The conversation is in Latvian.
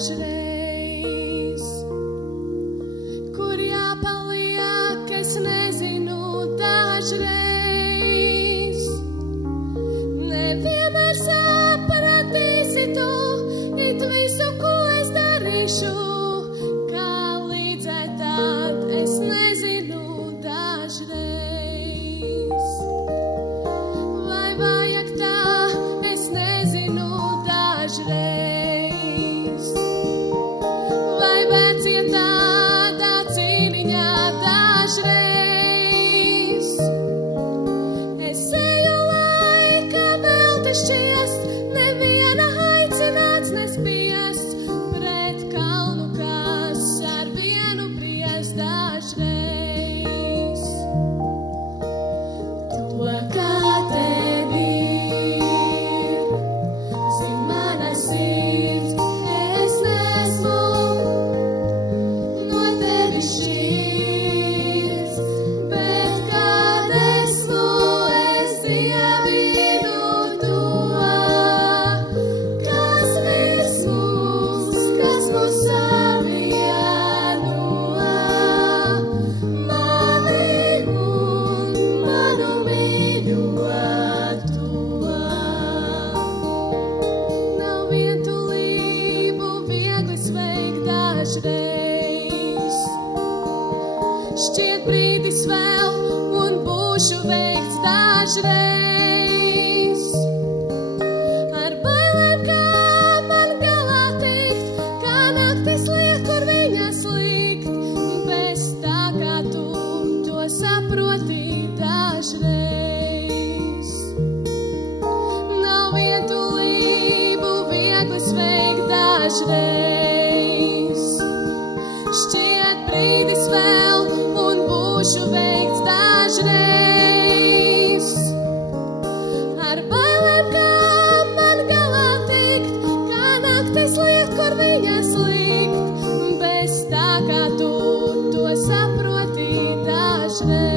dažreiz. Kur jāpaliek, es nezinu dažreiz. Nevienmēr sapratīsi tu, it visu, ko es darīšu. Kā līdzēt tad, es nezinu dažreiz. Vai vajag tā, es nezinu dažreiz. Vai vērts iet tādā cīniņā dažreiz. Es eju laika velti šķiest, neviena aicināts nespiests, pret kalnu, kas ar vienu briest dažreiz. To, kā tev ir, zin mana sirds, es nesmu no tevis šķirts, bet kad esmu, es dievinu to, kas virs mums, kas mūs savieno, mani un manu mīļoto. Nav vientulību viegli sveikt dažreiz. Šķiet brīdis vēl un būšu veikts dažreiz. Ar bailēm, kā man galā tikt, kā naktis liek, kur viņas likt, bez tā, kā tu to saproti dažreiz. Nav vientulību viegli sveikt dažreiz. Šķiet brīdis vēl un būšu veikts dažreiz. Ar bailēm, kā man galā tikt, kā naktis liek, kur viņas likt, bez tā, kā tu to saproti dažreiz.